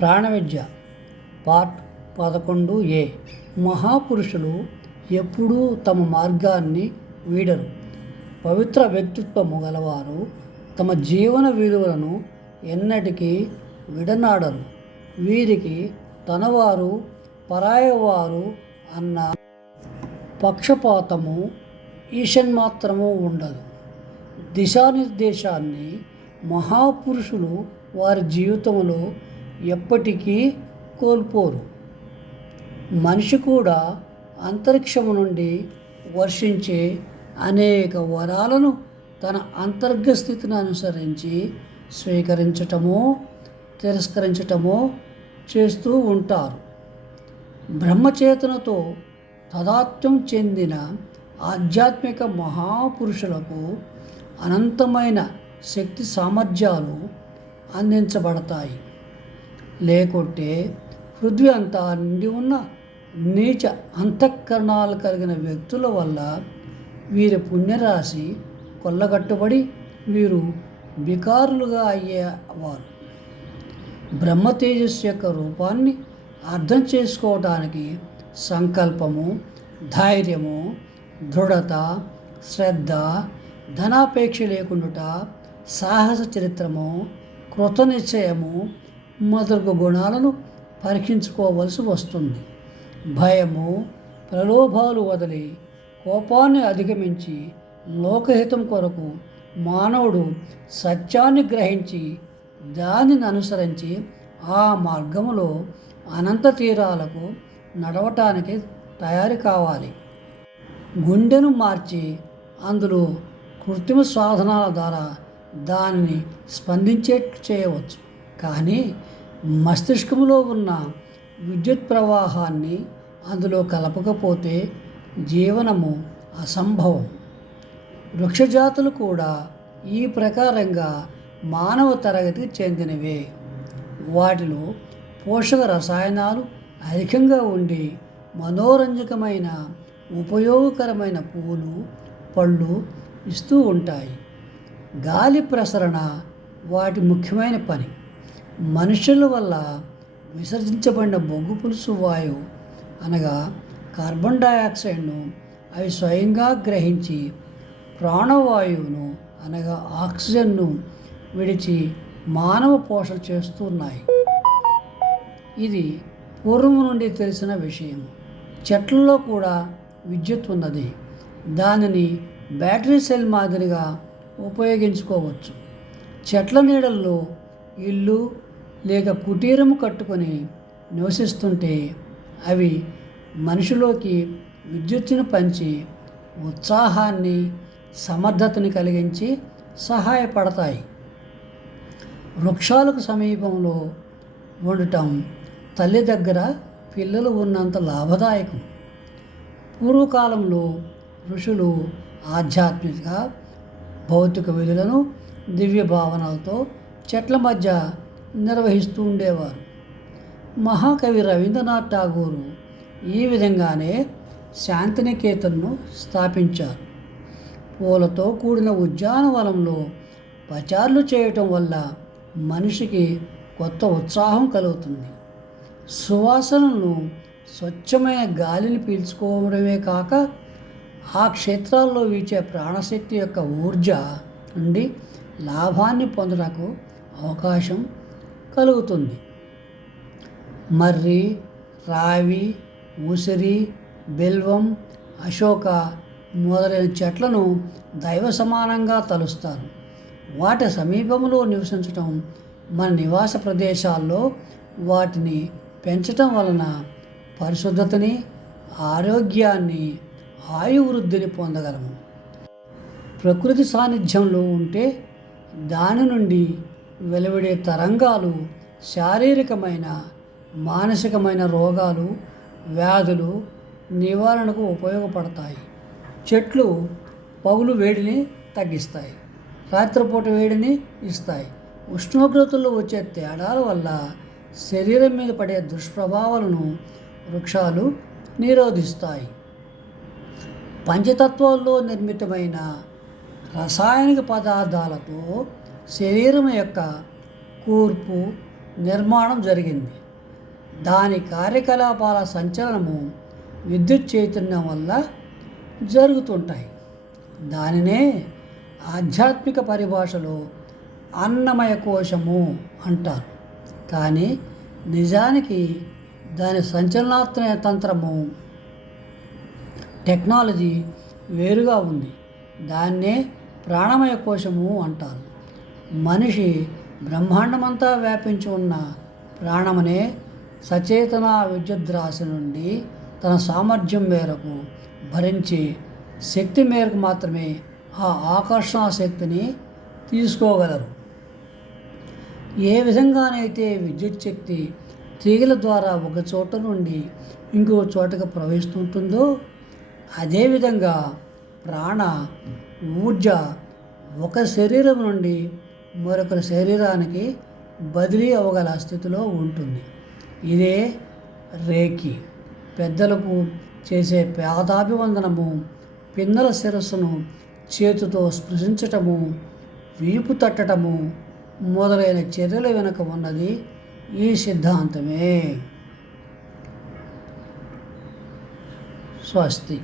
ప్రాణవిద్య part పదకొండు ఏ. మహాపురుషులు ఎప్పుడూ తమ మార్గాన్ని వీడరు. పవిత్ర వ్యక్తిత్వము గలవారు తమ జీవన విలువలను ఎన్నటికీ విడనాడరు. వీరికి తనవారు పరాయవారు అన్న పక్షపాతము ఈషన్మాత్రము ఉండదు. దిశానిర్దేశాన్ని మహాపురుషులు వారి జీవితంలో ఎప్పటికీ కోల్పోరు. మనిషి కూడా అంతరిక్షము నుండి వర్షించే అనేక వరాలను తన అంతర్గ స్థితిని అనుసరించి స్వీకరించటమో తిరస్కరించటమో చేస్తూ ఉంటారు. బ్రహ్మచేతనతో తదాత్మ్యం చెందిన ఆధ్యాత్మిక మహాపురుషులకు అనంతమైన శక్తి సామర్థ్యాలు అందించబడతాయి. లేకుంటే పృథ్వీ అంతా నిండి ఉన్న నీచ అంతఃకరణాలు కలిగిన వ్యక్తుల వల్ల వీరి పుణ్యరాశి కొల్లగట్టుబడి వీరు బికారులుగా అయ్యేవారు బ్రహ్మ తేజస్సు యొక్క రూపాన్ని అర్థం చేసుకోవడానికి సంకల్పము ధైర్యము దృఢత శ్రద్ధ ధనాపేక్ష లేకుండుట సాహస చరిత్రము కృత నిశ్చయము మొదలగు గుణాలను పరీక్షించుకోవలసి వస్తుంది. భయము ప్రలోభాలు వదిలి కోపాన్ని అధిగమించి లోకహితం కొరకు మానవుడు సత్యాన్ని గ్రహించి దానిని అనుసరించి ఆ మార్గములో అనంత తీరాలకు నడవటానికి తయారు కావాలి. గుండెను మార్చి అందులో కృత్రిమ సాధనాల ద్వారా దానిని స్పందించేట్టు చేయవచ్చు. కానీ మస్తిష్కంలో ఉన్న విద్యుత్ ప్రవాహాన్ని అందులో కలపకపోతే జీవనము అసంభవం. వృక్షజాతులు కూడా ఈ ప్రకారంగా మానవ తరగతికి చెందినవే. వాటిలో పోషక రసాయనాలు అధికంగా ఉండి మనోరంజకమైన ఉపయోగకరమైన పువ్వులు పళ్ళు ఇస్తూ ఉంటాయి. గాలి ప్రసరణ వాటి ముఖ్యమైన పని. మనుషుల వల్ల విసర్జించబడిన బొగ్గు పులుసు వాయువు అనగా కార్బన్ డయాక్సైడ్ను అవి స్వయంగా గ్రహించి ప్రాణవాయువును అనగా ఆక్సిజన్ను విడిచి మానవ పోషణ చేస్తున్నాయి. ఇది పూర్వం నుండి తెలిసిన విషయం. చెట్లలో కూడా విద్యుత్ ఉన్నది. దానిని బ్యాటరీ సెల్ మాదిరిగా ఉపయోగించుకోవచ్చు. చెట్ల నీడల్లో ఇల్లు లేక కుటీరము కట్టుకొని నివసిస్తుంటే అవి మనిషిలోకి విద్యుత్తును పంచి ఉత్సాహాన్ని సమర్థతని కలిగించి సహాయపడతాయి. వృక్షాలకు సమీపంలో ఉండటం తల్లి దగ్గర పిల్లలు ఉన్నంత లాభదాయకం. పూర్వకాలంలో ఋషులు ఆధ్యాత్మిక భౌతిక విధులను దివ్య భావనలతో చెట్ల మధ్య నిర్వహిస్తూ ఉండేవారు. మహాకవి రవీంద్రనాథ్ ఠాగూరు ఈ విధంగానే శాంతినికేతన్ను స్థాపించారు. పూలతో కూడిన ఉద్యానవనంలో పచార్లు చేయటం వల్ల మనిషికి కొత్త ఉత్సాహం కలుగుతుంది. సువాసనలను స్వచ్ఛమైన గాలిని పీల్చుకోవడమే కాక ఆ క్షేత్రాల్లో వీచే ప్రాణశక్తి యొక్క ఊర్జ నుండి లాభాన్ని పొందడానికి అవకాశం కలుగుతుంది. మర్రి రావి ఉసిరి బెల్వం అశోక మొదలైన చెట్లను దైవ సమానంగా తలుస్తారు. వాటి సమీపంలో నివసించటం మన నివాస ప్రదేశాల్లో వాటిని పెంచటం వలన పరిశుద్ధతని ఆరోగ్యాన్ని ఆయువృద్ధిని పొందగలము. ప్రకృతి సాన్నిధ్యంలో ఉంటే దాని నుండి వెలువడే తరంగాలు శారీరకమైన మానసికమైన రోగాలు వ్యాధులు నివారణకు ఉపయోగపడతాయి. చెట్లు పగులు వేడిని తగ్గిస్తాయి. రాత్రిపూట వేడిని ఇస్తాయి. ఉష్ణోగ్రతల్లో వచ్చే తేడాల వల్ల శరీరం మీద పడే దుష్ప్రభావాలను వృక్షాలు నిరోధిస్తాయి. పంచతత్వాల్లో నిర్మితమైన రసాయనిక పదార్థాలతో శరీరం యొక్క కూర్పు నిర్మాణం జరిగింది. దాని కార్యకలాపాల సంచలనము విద్యుత్ చైతన్యం వల్ల జరుగుతుంటాయి. దానినే ఆధ్యాత్మిక పరిభాషలో అన్నమయ కోశము అంటారు. కానీ నిజానికి దాని సంచలనాత్మక తంత్రము టెక్నాలజీ వేరుగా ఉంది. దాన్నే ప్రాణమయ కోశము అంటారు. మనిషి బ్రహ్మాండమంతా వ్యాపించి ఉన్న ప్రాణమనే సచేతన విద్యుద్రాశి నుండి తన సామర్థ్యం మేరకు భరించి శక్తి మేరకు మాత్రమే ఆ ఆకర్షణ శక్తిని తీసుకోగలరు. ఏ విధంగానైతే విద్యుత్ శక్తి తీగల ద్వారా ఒక చోట నుండి ఇంకో చోటకు ప్రవహిస్తుంటుందో అదేవిధంగా ప్రాణ ఊర్జ ఒక శరీరం నుండి మరొకరి శరీరానికి బదిలీ అవ్వగల స్థితిలో ఉంటుంది. ఇదే రేకి పెద్దలకు చేసే పాదాభివందనము పిన్నల శిరస్సును చేతితో స్పృశించటము వీపు తట్టటము మొదలైన చర్యల వెనుక ఉన్నది ఈ సిద్ధాంతమే. స్వస్తి.